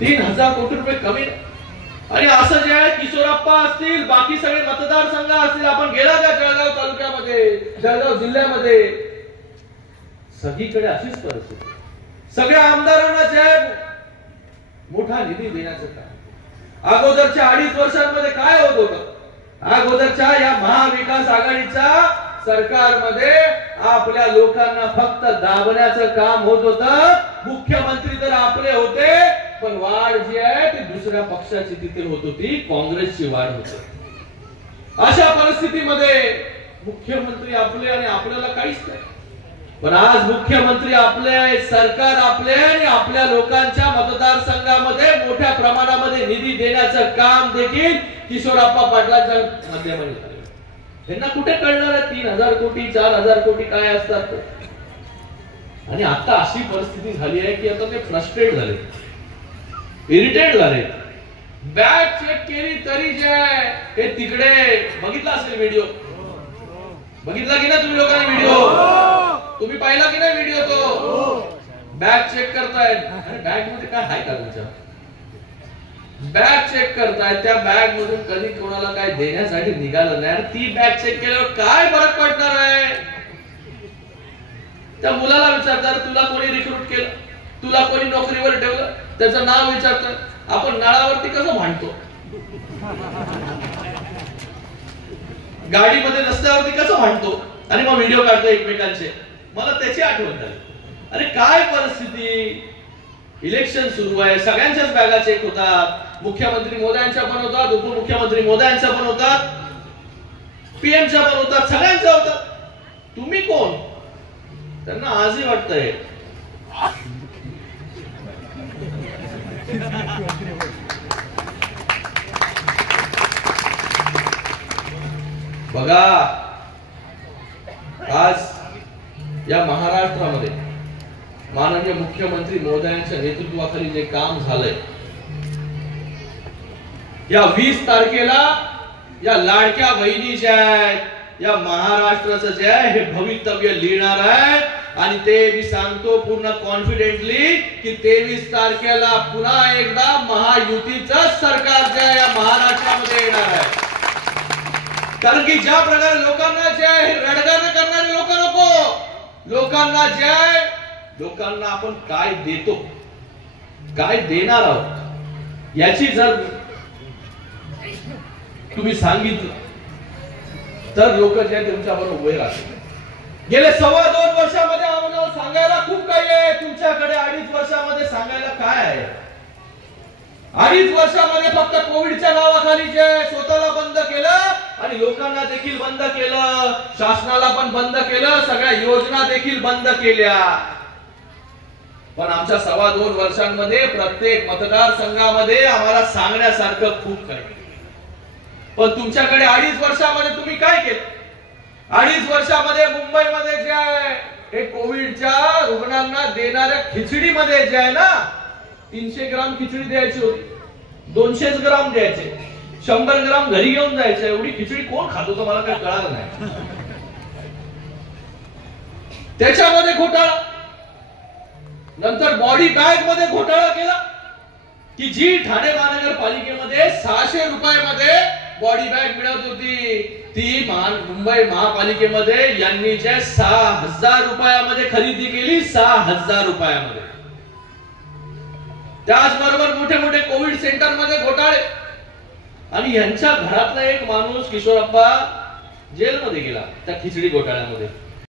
3000 कोटी रुपये कमी. आणि असं जे आहे किशोरप्पा असतील, बाकी सगळे मतदारसंघ असतील, आपण गेला त्या जळगाव तालुक्यामध्ये, जळगाव जिल्ह्यामध्ये, सगळीकडे अशीच परिस्थिती. सगळ्या आमदारांना जे मोठा निधी देण्याचं काम. अगोदरच्या 2.5 वर्षांमध्ये काय होत होतं? अगोदरच्या या महाविकास आघाडीच्या सरकारमध्ये आपल्या लोकांना फक्त दाबण्याचं काम होत होतं. मुख्यमंत्री तर आपले होते, पण वाढ जी आहे ती दुसऱ्या पक्षाची तिथे होत होती, काँग्रेसची वाढ होती. अशा परिस्थितीमध्ये मुख्यमंत्री आपले आणि आपल्याला काहीच नाही. पण आज मुख्यमंत्री आपले, सरकार आपले आणि आपल्या लोकांच्या मतदारसंघामध्ये मोठ्या प्रमाणामध्ये निधी देण्याचं काम देखील किशोरप्पा पाटलांच्या माध्यमाने झाले. त्यांना कुठे कळणार आहे 3000 कोटी 4000 कोटी काय असतात. आणि आता अशी परिस्थिती झाली आहे की आता ते फ्रस्ट्रेट झाले, इरिटेट झाले. बॅग चेक केली तरी जे हे तिकडे बघितला असेल व्हिडिओ, बघितला की ना तुम्ही लोकांनी व्हिडिओ, तुम्ही पाहिला की नाही व्हिडिओ? तो बॅग चेक करतायत. अरे बॅग मध्ये काय आहे का तुमच्या? बॅग चेक करतायत, त्या बॅग मधून कधी कोणाला काय देण्यासाठी निघालं नाही. ती बॅग चेक केल्यावर काय फरक पडणार आहे? त्या मुलाला विचारतात तुला कोणी रिक्रूट केलं, तुला कोणी नोकरीवर ठेवलं, त्याचं नाव विचारतात. आपण नळावरती कसं भांडतो, गाडीमध्ये रस्त्यावरती कसं भांडतो आणि मग व्हिडिओ काढतो एकमेकांचे. मला त्याची आठवण झाली. अरे काय परिस्थिती, इलेक्शन सुरू आहे, सगळ्यांच्याच बॅगा चेक होतात, मुख्यमंत्री मोदयांच्या पण होतात, उपमुख्यमंत्री मोदयांच्या पण होतात, पीएमच्या पण होतात, सगळ्यांच्या होतात. तुम्ही कोण? त्यांना आजही वाटतंय बघा. आज या महाराष्ट्रामध्ये माननीय मुख्यमंत्री मोदयांच्या नेतृत्वाखाली जे काम झालंय, या 20 तारखेला या लाडक्या बहिणी ज्या आहेत, या महाराष्ट्राचं जे आहे हे भवितव्य लिहिणार आहे. आणि ते मी सांगतो पूर्ण कॉन्फिडेंटली की 23 तारखेला पुन्हा एकदा महायुतीचं सरकार जे आहे या महाराष्ट्रामध्ये येणार आहे. कारण की ज्या प्रकारे लोकांना जे आहे रडगाणं करणारे लोक नको, लोकांना जे आहे, लोकांना आपण काय देतो, काय देणार आहोत याची जर तुम्ही सांगितलं तर लोक जे तुमच्याबरोबर उभे राहतील. गेले 2.25 वर्षामध्ये आम्हाला सांगायला खूप काही आहे, तुमच्याकडे 2.5 वर्षामध्ये सांगायला काय आहे? 2.5 वर्षामध्ये फक्त कोविडच्या नावाखाली जे स्वतःला बंद केलं आणि लोकांना देखील बंद केलं, शासनाला पण बंद केलं, सगळ्या योजना देखील बंद केल्या. पण आमच्या 2.25 वर्षांमध्ये प्रत्येक मतदारसंघामध्ये आम्हाला सांगण्यासारखं खूप काही. पण तुमच्याकडे 2.5 वर्षामध्ये तुम्ही काय केलं? 2.5 वर्षामध्ये मुंबईमध्ये जे आहे हे कोविडच्या रुग्णांना देणाऱ्या खिचडीमध्ये जे आहे ना, 300 ग्राम खिचडी द्यायची होती, 200 ग्राम द्यायचे, 100 ग्राम घरी घेऊन जायचे. एवढी खिचडी कोण खात होतं मला काही कळालं नाही. त्याच्यामध्ये घोटाळा, नंतर बॉडी बॅग मध्ये घोटाळा केला की जी ठाणे महानगरपालिकेमध्ये 600 रुपयामध्ये बॉडी बॅग मिळत होती, ती मुंबई महापालिकेमध्ये यांनी जे 6000 रुपयामध्ये खरेदी केली, 6000 रुपयामध्ये. त्याचबरोबर मोठे मोठे कोविड सेंटर मध्ये घोटाळे. आणि यांच्या घरातला एक माणूस किशोरप्पा जेलमध्ये गेला त्या खिचडी घोटाळ्यामध्ये.